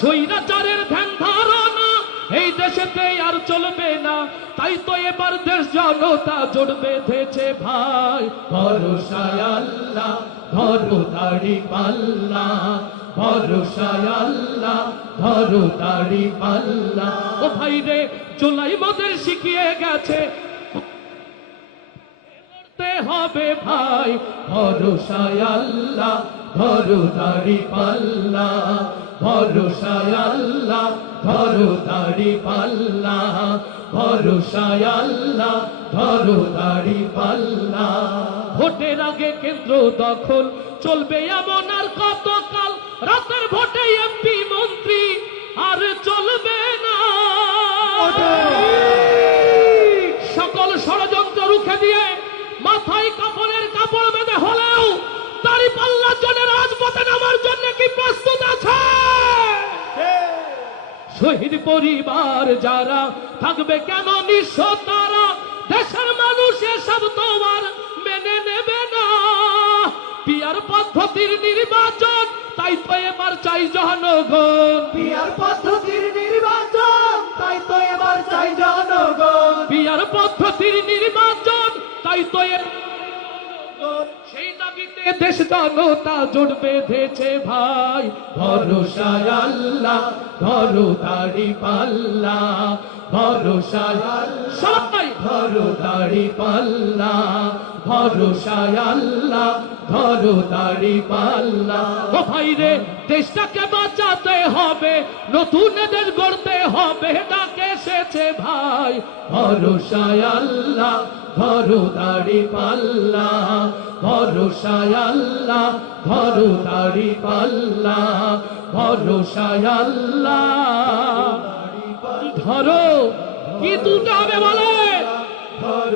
স্বৈরাচারের ধ্যান ধারণা এই দেশেতে আর চলবে না, তাই তো এবার দেশ জনতা জোট বেঁধেছে ভাই। ভরসায় আল্লাহ ধরো দাড়ি পাল্লা, ভরসায় আল্লাহ ধরো দাড়ি পাল্লা। ও ভাই রে, জুলাই মোদের শিখিয়ে গেছে লড়তে হবে ভাই। ভরসায় আল্লাহ ধরো দাড়ি পাল্লা, ভরসায় আল্লাহ ধরো দাড়ি পাল্লা, ভরসায় আল্লাহ ধরো দাড়ি পাল্লা। ভোটের আগে কেন্দ্র দখল চলবে এমন আর কতকাল, রাতের ভোটে এমপি মন্ত্রী আর চলবে না। সকল ষড়যন্ত্র রুখে দিয়ে মাথায় কাপড়ের কাপড় বেঁধে হলেও দাড়ি পাল্লার জন্য রাজপথে নামার জন্য কি প্রস্তুত আছে? শহীদ পরিবার যারা থাকবে কেন নিঃস্ব তারা, দেশের মানুষ এসব তোমার মেনে নেবে না। পিয়ার পদ্ধতির নির্বাচন তাই তো এবার চাই জনগণ, পিয়ার পদ্ধতির নির্বাচন তাই তো এবার চাই জনগণ, পিয়ার পদ্ধতির নির্বাচন তাই তো সেই দাবিতে দেশ জনতা জোট বেঁধেছে ভাই। ভরসায় আল্লাহ ধরো দাড়ি পাল্লা, ভরসায় সবাই ধরো দাড়ি পাল্লা, ভরসায় আল্লাহ ধরো দাড়ি পাল্লা। ও ভাই রে, দেশটাকে বাঁচাতে হবে, নতুন দেশ গড়তে হবে, ডাকে এসেছে ভাই। ভরসায় আল্লাহ ধরো দাড়ি পাল্লা, ভরসায় আল্লাহ ধরো দাড়ি পাল্লা, ভরসায় আল্লাহ ধরো। কি দুটো হবে বলে?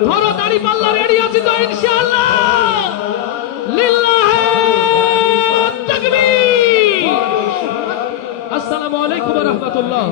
ধরো দাড়ি পাল্লা। রেডি আছি তো ইনশাআল্লাহ? লিল্লাহি তাকবীর। আসসালামু আলাইকুম ওয়া রাহমাতুল্লাহ।